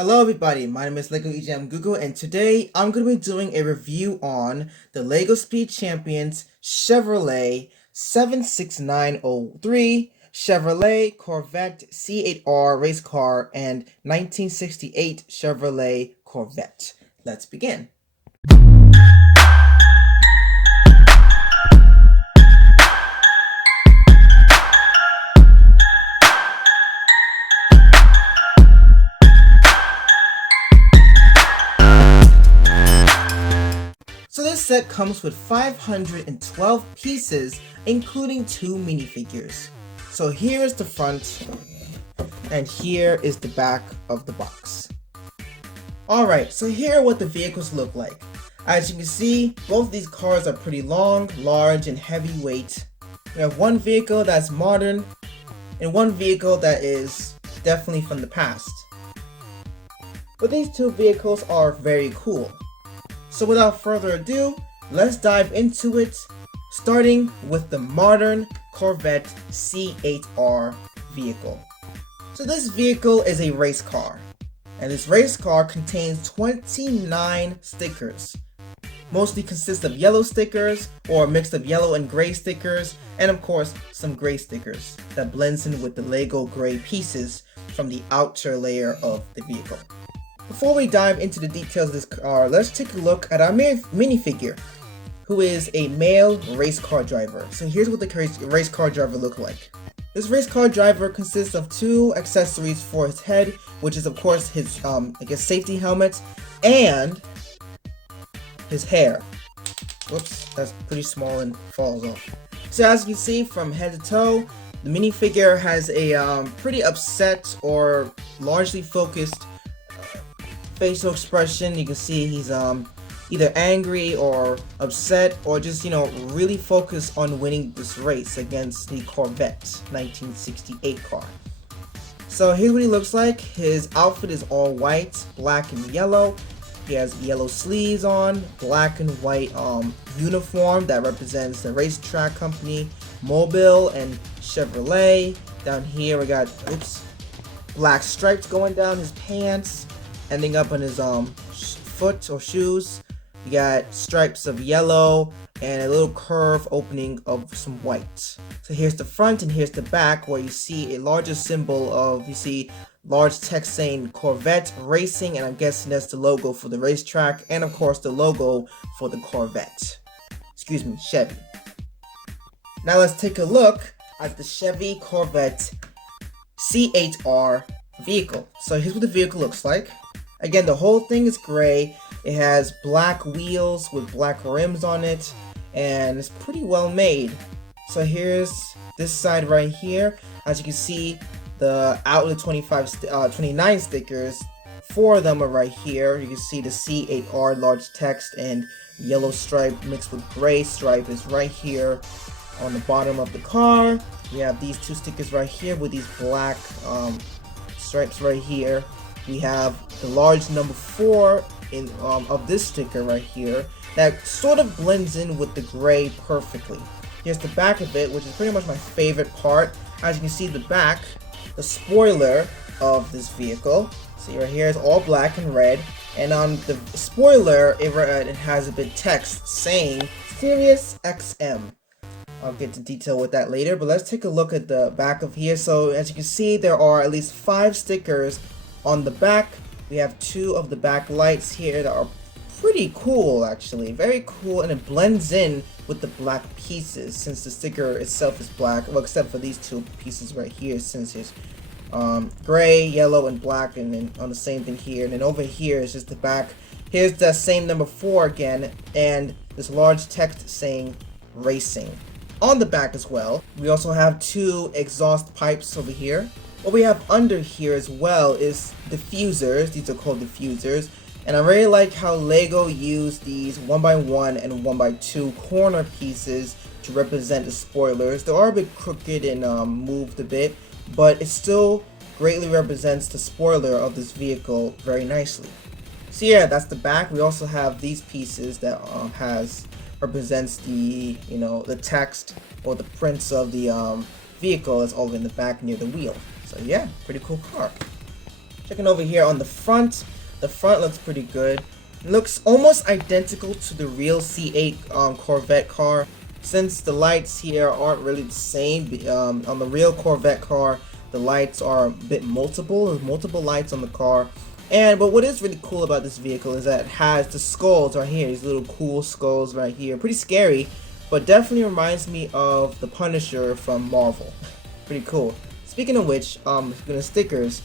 Hello everybody, my name is LegoEJMGooGoo and today I'm going to be doing a review on the LEGO Speed Champions Chevrolet 76903 Chevrolet Corvette C8R race car and 1968 Chevrolet Corvette. Let's begin. So this set comes with 512 pieces, including 2 minifigures. So here is the front, and here is the back of the box. Alright, so here are what the vehicles look like. As you can see, both these cars are pretty long, large, and heavyweight. We have one vehicle that's modern, and one vehicle that is definitely from the past. But these two vehicles are very cool. So without further ado, let's dive into it, starting with the modern Corvette C8R vehicle. So this vehicle is a race car, and this race car contains 29 stickers. Mostly consists of yellow stickers, or a mix of yellow and gray stickers, and of course some gray stickers that blends in with the Lego gray pieces from the outer layer of the vehicle. Before we dive into the details of this car, let's take a look at our minifigure, who is a male race car driver. So here's what the race car driver looks like. This race car driver consists of 2 accessories for his head, which is of course his safety helmet and his hair. Whoops, that's pretty small and falls off. So as you can see from head to toe, the minifigure has a pretty upset or largely focused facial expression. You can see he's either angry or upset or just really focused on winning this race against the Corvette 1968 car. So here's what he looks like. His outfit is all white, black and yellow. He has yellow sleeves on, black and white uniform that represents the racetrack company Mobile and Chevrolet. Down here we got black stripes going down his pants, ending up on his foot or shoes. You got stripes of yellow and a little curve opening of some white. So here's the front and here's the back, where you see a larger symbol of, you see large text saying Corvette Racing, and I'm guessing that's the logo for the racetrack, and of course the logo for the Corvette. Excuse me, Chevy. Now let's take a look at the Chevy Corvette C8R vehicle. So here's what the vehicle looks like. Again, the whole thing is gray. It has black wheels with black rims on it, and it's pretty well made. So here's this side right here. As you can see, the outlet 29 stickers, 4 of them are right here. You can see the C8R large text and yellow stripe mixed with gray stripe is right here on the bottom of the car. We have these 2 stickers right here with these black stripes right here. We have the large number 4 of this sticker right here that sort of blends in with the gray perfectly. Here's the back of it, which is pretty much my favorite part. As you can see, the back, the spoiler of this vehicle. See right here is all black and red, and on the spoiler it has a bit text saying Sirius XM. I'll get to detail with that later, but let's take a look at the back of here. So as you can see, there are at least 5 stickers on the back. We have 2 of the back lights here that are pretty cool, actually. Very cool, and it blends in with the black pieces since the sticker itself is black. Well, except for these 2 pieces right here, since it's gray, yellow, and black, and then on the same thing here. And then over here is just the back. Here's the same number 4 again, and this large text saying Racing on the back as well. We also have 2 exhaust pipes over here. What we have under here as well is diffusers. These are called diffusers, and I really like how Lego used these 1x1 and 1x2 corner pieces to represent the spoilers. They are a bit crooked and moved a bit, but it still greatly represents the spoiler of this vehicle very nicely. So yeah, that's the back. We also have these pieces that represents the the text or the prints of the vehicle is all in the back near the wheel. So yeah, pretty cool car. Checking over here on the front looks pretty good. It looks almost identical to the real C8 Corvette car, since the lights here aren't really the same. On the real Corvette car, the lights are a bit multiple. There's multiple lights on the car. But what is really cool about this vehicle is that it has the skulls right here, these little cool skulls right here. Pretty scary, but definitely reminds me of the Punisher from Marvel. Pretty cool. Speaking of which, speaking of stickers,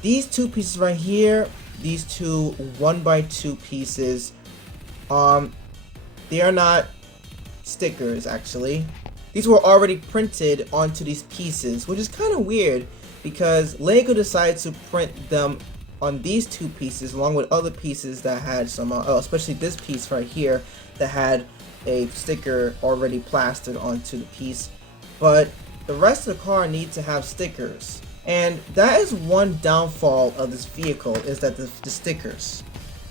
these two pieces right here, these two 1x2 pieces, they are not stickers actually. These were already printed onto these pieces, which is kind of weird because Lego decided to print them on these two pieces along with other pieces that had some, especially this piece right here that had a sticker already plastered onto the piece. But the rest of the car needs to have stickers. And that is one downfall of this vehicle, is that the stickers.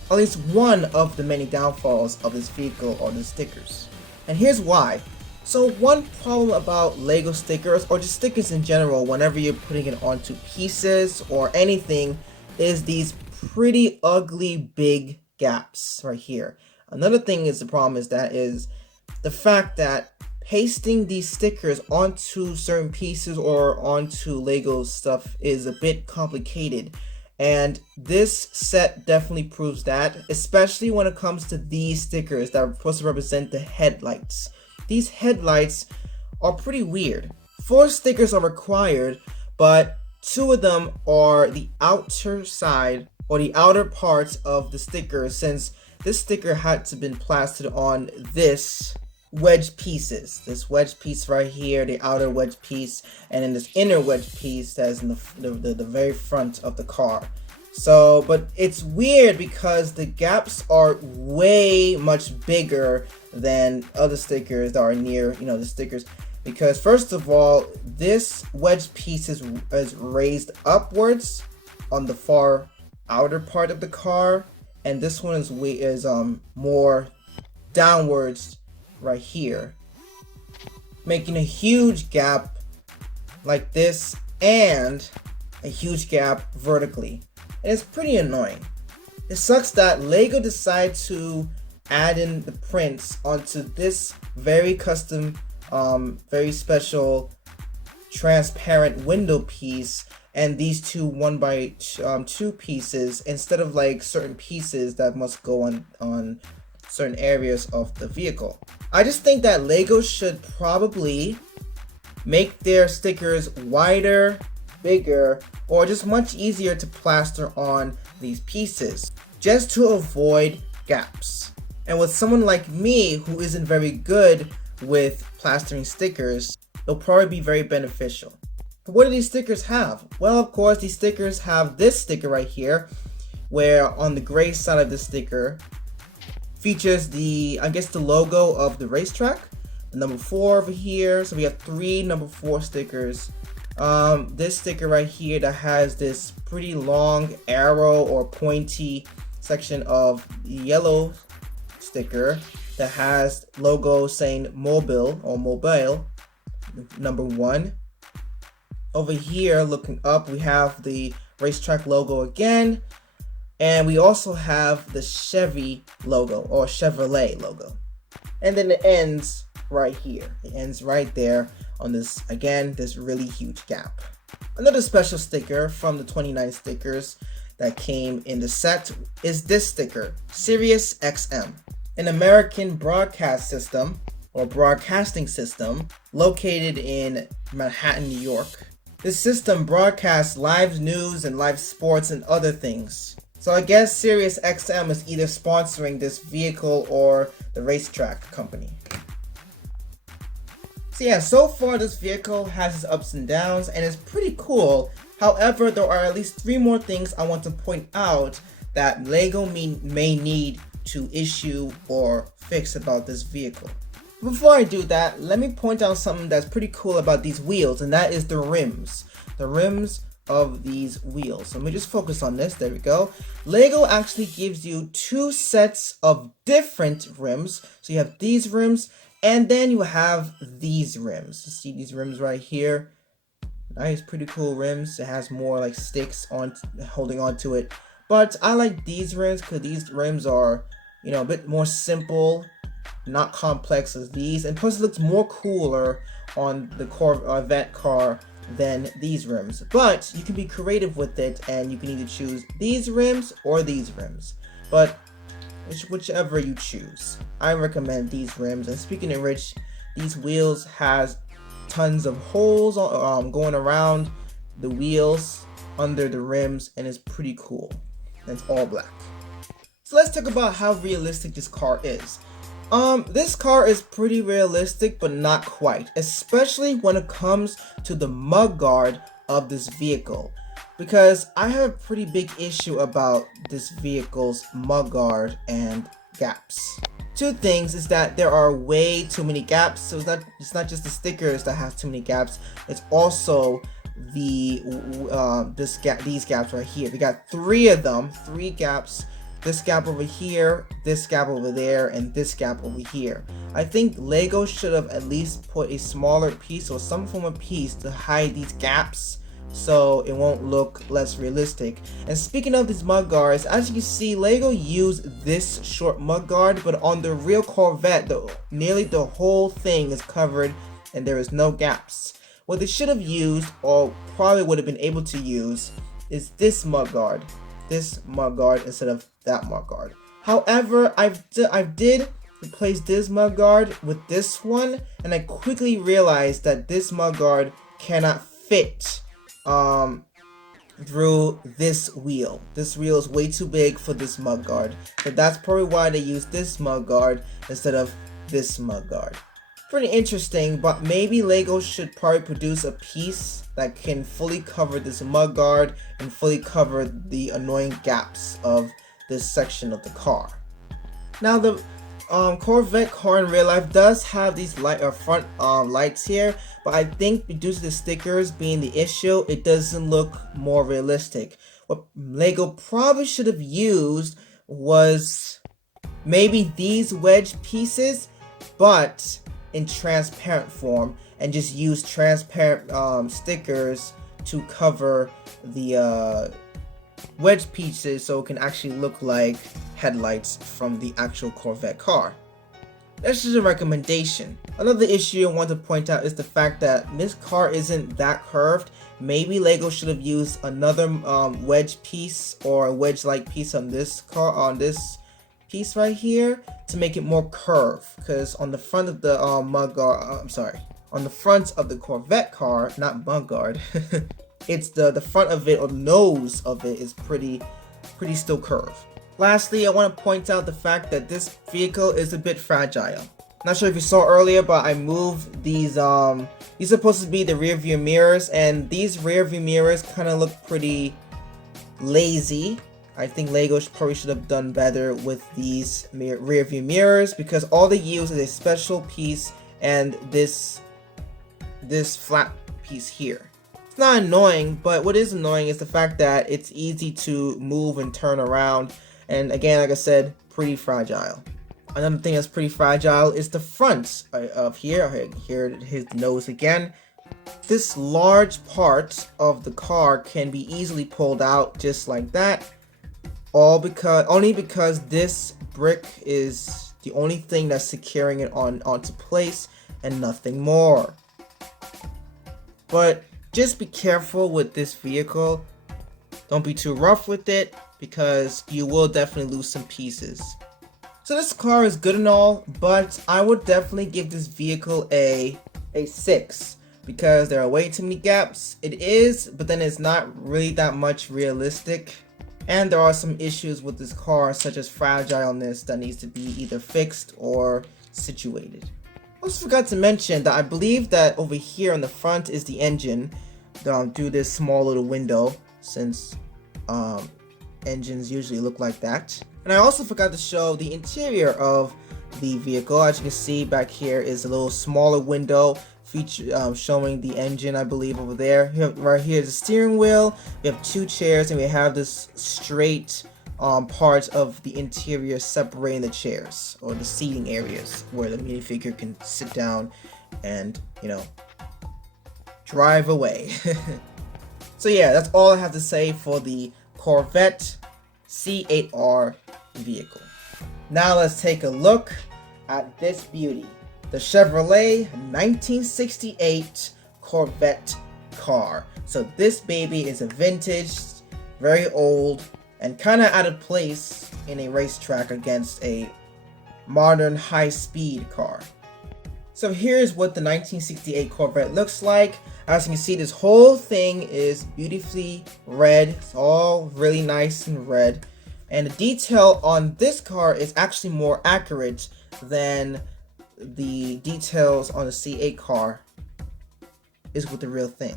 At least one of the many downfalls of this vehicle are the stickers. And here's why. So one problem about Lego stickers, or just stickers in general, whenever you're putting it onto pieces or anything, is these pretty ugly big gaps right here. Another thing is the problem is the fact that pasting these stickers onto certain pieces or onto Lego stuff is a bit complicated. And this set definitely proves that, especially when it comes to these stickers that are supposed to represent the headlights. These headlights are pretty weird. 4 stickers are required, but 2 of them are the outer side or the outer parts of the sticker, since this sticker had to been plastered on this wedge pieces. This wedge piece right here, the outer wedge piece, and then this inner wedge piece that is in the very front of the car. So, but it's weird because the gaps are way much bigger than other stickers that are near, the stickers. Because first of all, this wedge piece is raised upwards on the far outer part of the car, and this one is more downwards right here, making a huge gap like this and a huge gap vertically. And it's pretty annoying. It sucks that Lego decided to add in the prints onto this very custom, very special transparent window piece and these two 1x2 pieces instead of like certain pieces that must go on certain areas of the vehicle. I just think that Lego should probably make their stickers wider, bigger, or just much easier to plaster on these pieces, just to avoid gaps. And with someone like me who isn't very good with plastering stickers, they'll probably be very beneficial. But what do these stickers have? Well, of course, these stickers have this sticker right here, where on the gray side of the sticker features the logo of the racetrack, the number 4 over here. So we have 3 number 4 stickers. This sticker right here that has this pretty long arrow or pointy section of yellow sticker that has logo saying mobile or mobile, number 1. Over here, looking up, we have the racetrack logo again, and we also have the Chevy logo or Chevrolet logo. And then it ends right here. It ends right there on this, again, this really huge gap. Another special sticker from the 29 stickers that came in the set is this sticker, Sirius XM, an American broadcast system or broadcasting system located in Manhattan, New York. This system broadcasts live news and live sports and other things. So I guess Sirius XM is either sponsoring this vehicle or the racetrack company. So yeah, so far this vehicle has its ups and downs and it's pretty cool. However, there are at least 3 more things I want to point out that Lego may need to issue or fix about this vehicle. Before I do that, let me point out something that's pretty cool about these wheels, and that is the rims. The rims of these wheels. So let me just focus on this. There we go. Lego actually gives you 2 sets of different rims. So you have these rims, and then you have these rims. You see these rims right here? Nice, pretty cool rims. It has more like sticks on holding on to it. But I like these rims because these rims are, you know, a bit more simple, not complex as these, and plus it looks more cooler on the Corvette car than these rims. But you can be creative with it, and you can either choose these rims or these rims. But whichever you choose, I recommend these rims. And speaking of which, these wheels has tons of holes going around the wheels under the rims, and it's pretty cool. And it's all black. So let's talk about how realistic this car is. This car is pretty realistic, but not quite, especially when it comes to the mudguard of this vehicle, because I have a pretty big issue about this vehicle's mudguard and gaps. Two things is that there are way too many gaps, so it's not just the stickers that have too many gaps, it's also these gaps right here. We got three of them, three gaps. This gap over here, this gap over there, and this gap over here. I think Lego should have at least put a smaller piece or some form of piece to hide these gaps so it won't look less realistic. And speaking of these mudguards, as you can see, Lego used this short mudguard, but on the real Corvette, nearly the whole thing is covered and there is no gaps. What they should have used, or probably would have been able to use, is this mudguard instead of that mudguard. However, I did replace this mudguard with this one, and I quickly realized that this mudguard cannot fit through this wheel. This wheel is way too big for this mudguard, so that's probably why they used this mudguard instead of this mudguard. Pretty interesting, but maybe Lego should probably produce a piece that can fully cover this mudguard and fully cover the annoying gaps of this section of the car. Now the Corvette car in real life does have these front lights here, but I think due to the stickers being the issue, it doesn't look more realistic. What Lego probably should have used was maybe these wedge pieces, but in transparent form, and just use transparent stickers to cover the wedge pieces so it can actually look like headlights from the actual Corvette car. That's just a recommendation. Another issue I want to point out is the fact that this car isn't that curved. Maybe Lego should have used another wedge piece or a wedge-like piece on this car, on this piece right here, to make it more curved, because on the front of the on the front of the Corvette car, not mudguard, it's the front of it, or nose of it, is pretty still curved. Lastly, I want to point out the fact that this vehicle is a bit fragile. Not sure if you saw earlier, but I moved these are supposed to be the rear view mirrors, and these rear view mirrors kind of look pretty lazy. I think Lego probably should have done better with these rear view mirrors, because all they use is a special piece and this flat piece here. It's not annoying, but what is annoying is the fact that it's easy to move and turn around, and again, like I said, pretty fragile. Another thing that's pretty fragile is the front of here. Here's the nose again. This large part of the car can be easily pulled out just like that. Only because this brick is the only thing that's securing it onto place and nothing more. But just be careful with this vehicle. Don't be too rough with it, because you will definitely lose some pieces. So this car is good and all, but I would definitely give this vehicle a 6, because there are way too many gaps. It is, but then it's not really that much realistic. And there are some issues with this car, such as fragileness, that needs to be either fixed or situated. I also forgot to mention that I believe that over here on the front is the engine, through this small little window, since engines usually look like that. And I also forgot to show the interior of the vehicle. As you can see, back here is a little smaller window showing the engine, I believe, over there. Right here is the steering wheel. We have 2 chairs, and we have this straight part of the interior separating the chairs, or the seating areas, where the minifigure can sit down and, you know, drive away. So yeah, that's all I have to say for the Corvette C8R vehicle. Now let's take a look at this beauty, the Chevrolet 1968 Corvette car. So this baby is a vintage, very old, and kind of out of place in a racetrack against a modern high-speed car. So here's what the 1968 Corvette looks like. As you can see, this whole thing is beautifully red. It's all really nice and red. And the detail on this car is actually more accurate than the details on the C8 car is with the real thing.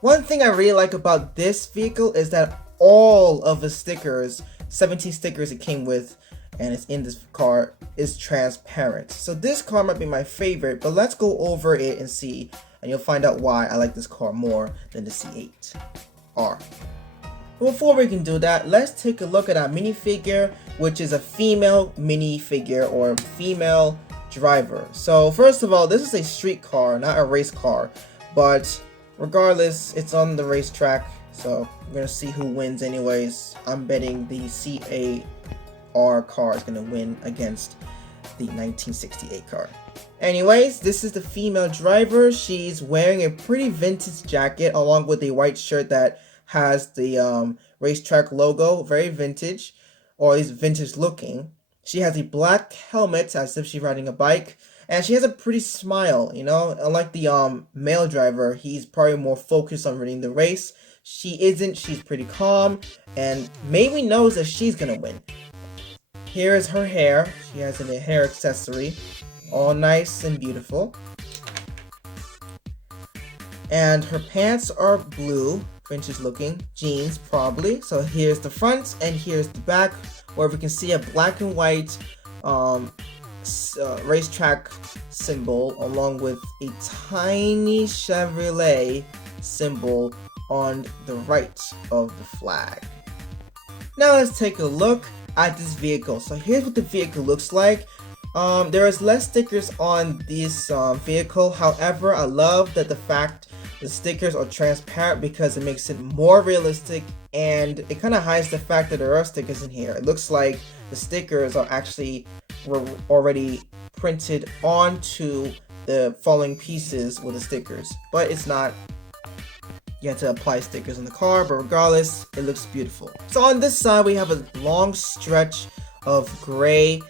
One thing I really like about this vehicle is that all of the stickers, 17 stickers it came with, and it's in this car, is transparent. So this car might be my favorite, but let's go over it and see, and you'll find out why I like this car more than the C8R. But before we can do that, let's take a look at our minifigure, which is a female minifigure or female driver. So first of all, this is a street car, not a race car, but regardless, it's on the racetrack, so we're gonna see who wins anyways. I'm betting the C8R car is gonna win against the 1968 car. Anyways, this is the female driver. She's wearing a pretty vintage jacket along with a white shirt that has the racetrack logo, very vintage, or at least vintage looking. She has a black helmet as if she's riding a bike, and she has a pretty smile, you know. Unlike the male driver, he's probably more focused on winning the race. She isn't. She's pretty calm and maybe knows that she's gonna win. Here is her hair. She has a hair accessory, all nice and beautiful. And her pants are blue, vintage looking, jeans probably. So here's the front and here's the back, where we can see a black and white racetrack symbol along with a tiny Chevrolet symbol on the right of the flag. Now let's take a look at this vehicle. So here's what the vehicle looks like. There is less stickers on this vehicle. However, I love that the fact the stickers are transparent because it makes it more realistic, and it kind of hides the fact that there are stickers in here. It looks like the stickers are actually already printed onto the following pieces with the stickers, but it's not. You have to apply stickers on the car, but regardless, it looks beautiful. So on this side, we have a long stretch of gray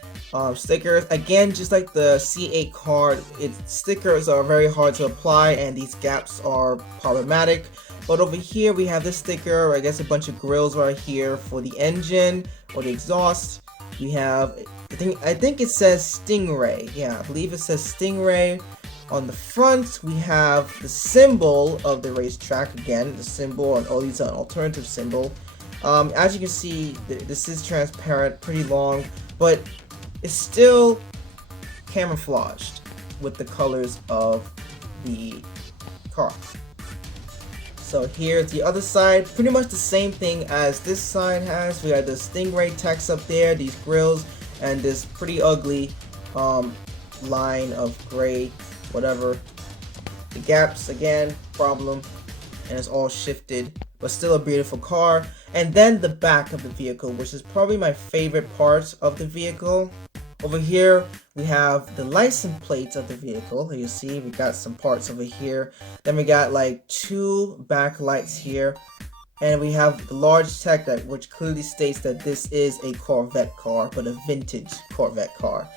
stickers. Again, just like the C8 car, its stickers are very hard to apply and these gaps are problematic. But over here we have this sticker, or I guess a bunch of grills right here for the engine or the exhaust. We have, I think it says Stingray. Yeah, I believe it says Stingray. On the front, we have the symbol of the racetrack. Again, the symbol, and all these are an alternative symbol. As you can see, this is transparent, pretty long, but it's still camouflaged with the colors of the car. So here's the other side, pretty much the same thing as this side has. We got the Stingray text up there, these grills, and this pretty ugly line of gray, whatever. The gaps, again, problem, and it's all shifted, but still a beautiful car. And then the back of the vehicle, which is probably my favorite part of the vehicle. Over here, we have the license plates of the vehicle. You see, we got some parts over here. Then we got like two back lights here. And we have the large tech which clearly states that this is a Corvette car, but a vintage Corvette car.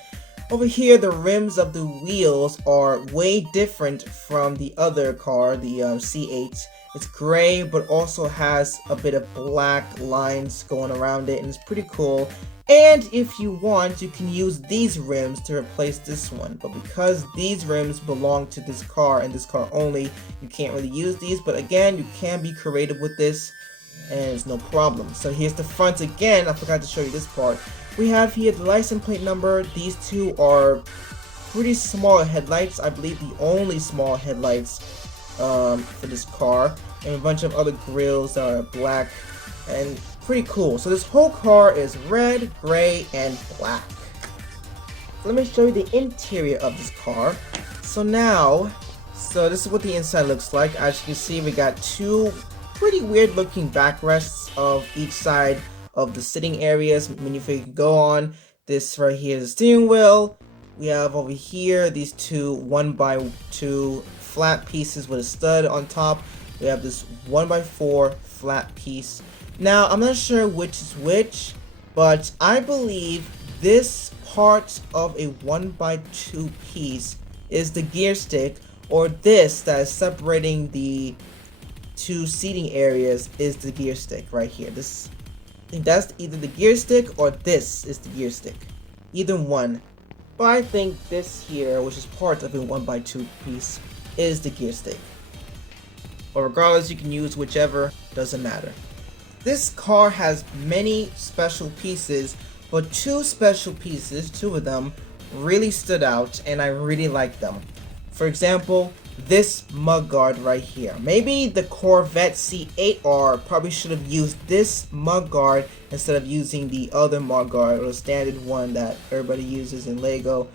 Over here, the rims of the wheels are way different from the other car, the C8. It's gray, but also has a bit of black lines going around it, and it's pretty cool. And if you want, you can use these rims to replace this one. But because these rims belong to this car and this car only, you can't really use these. But again, you can be creative with this, and it's no problem. So here's the front again. I forgot to show you this part. We have here the license plate number. These two are pretty small headlights. I believe the only small headlights for this car. And a bunch of other grills that are black and pretty cool. So this whole car is red, gray, and black. So let me show you the interior of this car. So now, So this is what the inside looks like. As you can see, we got two pretty weird looking backrests of each side of the sitting areas minifigure can go on. This right here is the steering wheel. We have over here these two 1x2 flat pieces with a stud on top. We have this 1x4 flat piece. Now I'm not sure which is which, but I believe this part of a 1x2 piece is the gear stick, or this that is separating the two seating areas is the gear stick right here. This, I think that's either the gear stick or this is the gear stick. Either one. But I think this here, which is part of a 1x2 piece, is the gear stick. But regardless, you can use whichever, doesn't matter. This car has many special pieces, but two special pieces, two of them, really stood out and I really like them. For example, this mudguard right here. Maybe the Corvette C8R probably should have used this mudguard instead of using the other mudguard, or the standard one that everybody uses in Lego.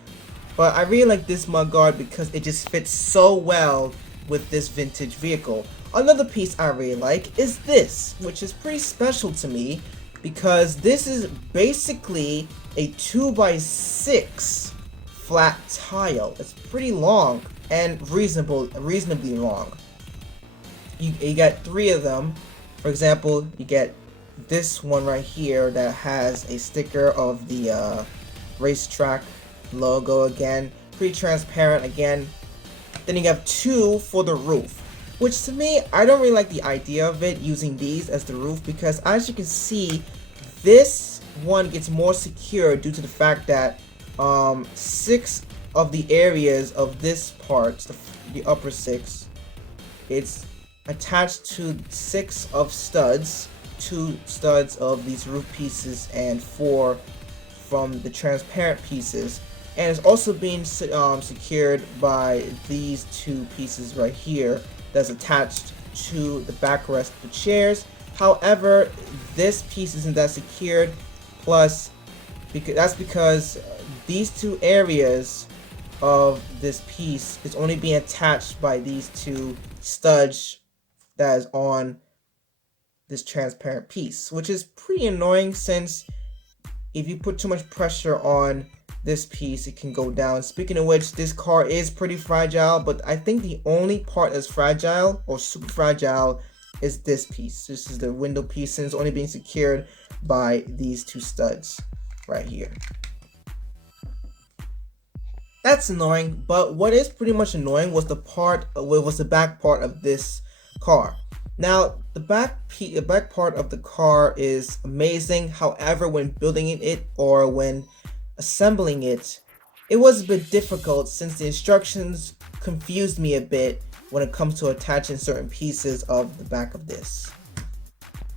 But I really like this mudguard because it just fits so well with this vintage vehicle. Another piece I really like is this, which is pretty special to me because this is basically a 2x6 flat tile. It's pretty long and reasonably long. You got three of them. For example, you get this one right here that has a sticker of the racetrack logo again, pretty transparent again. Then you have two for the roof, which to me, I don't really like the idea of it using these as the roof, because as you can see, this one gets more secure due to the fact that 6 of the areas of this part, the upper 6, it's attached to 6 of studs, 2 studs of these roof pieces and 4 from the transparent pieces, and it's also being secured by these 2 pieces right here that's attached to the backrest of the chairs. However, this piece isn't that secured, plus that's because these 2 areas of this piece is only being attached by these 2 studs that is on this transparent piece, which is pretty annoying, since if you put too much pressure on this piece, it can go down. Speaking of which, this car is pretty fragile, but I think the only part that's fragile or super fragile is this piece. This is the window piece, and it's only being secured by these 2 studs right here. That's annoying, but what is pretty much annoying was the back part of this car. Now, the back part of the car is amazing. However, when building it or when assembling it, it was a bit difficult since the instructions confused me a bit when it comes to attaching certain pieces of the back of this.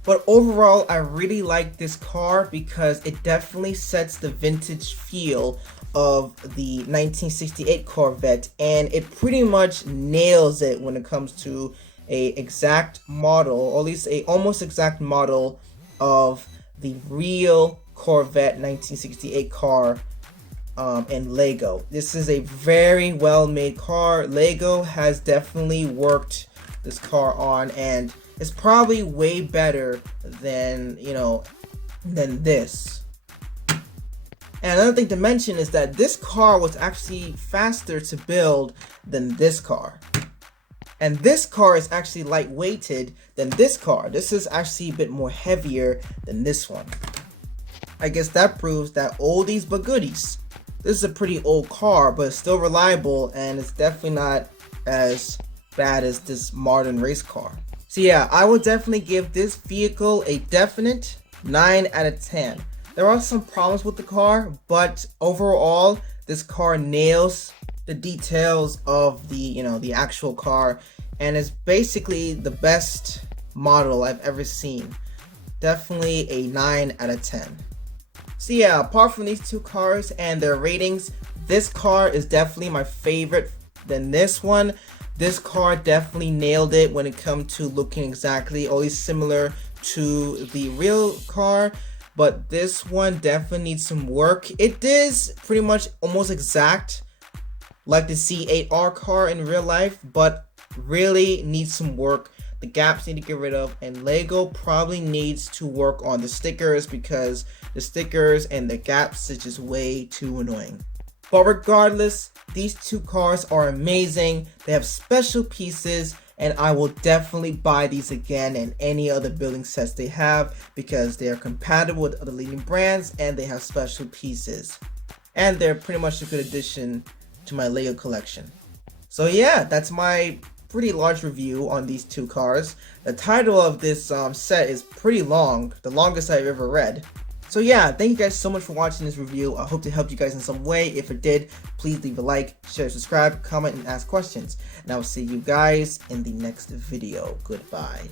But overall, I really like this car because it definitely sets the vintage feel of the 1968 Corvette, and it pretty much nails it when it comes to a exact model, or at least a almost exact model of the real Corvette 1968 car in Lego. This is a very well made car. Lego has definitely worked this car on, and it's probably way better than, than this. And another thing to mention is that this car was actually faster to build than this car. And this car is actually lightweighted than this car. This is actually a bit more heavier than this one. I guess that proves that oldies but goodies. This is a pretty old car, but it's still reliable, and it's definitely not as bad as this modern race car. So yeah, I would definitely give this vehicle a definite 9 out of 10. There are some problems with the car, but overall, this car nails the details of the actual car, and is basically the best model I've ever seen. Definitely a 9 out of 10. So yeah, apart from these 2 cars and their ratings, this car is definitely my favorite than this one. This car definitely nailed it when it comes to looking exactly, always similar to the real car. But this one definitely needs some work. It is pretty much almost exact like the C8R car in real life, but really needs some work. The gaps need to get rid of, and Lego probably needs to work on the stickers because the stickers and the gaps is just way too annoying. But regardless, these two cars are amazing. They have special pieces, and I will definitely buy these again and any other building sets they have because they are compatible with other leading brands and they have special pieces. And they're pretty much a good addition to my Lego collection. So yeah, that's my pretty large review on these two cars. The title of this set is pretty long, the longest I've ever read. So yeah, thank you guys so much for watching this review. I hope to help you guys in some way. If it did, please leave a like, share, subscribe, comment, and ask questions. And I will see you guys in the next video. Goodbye.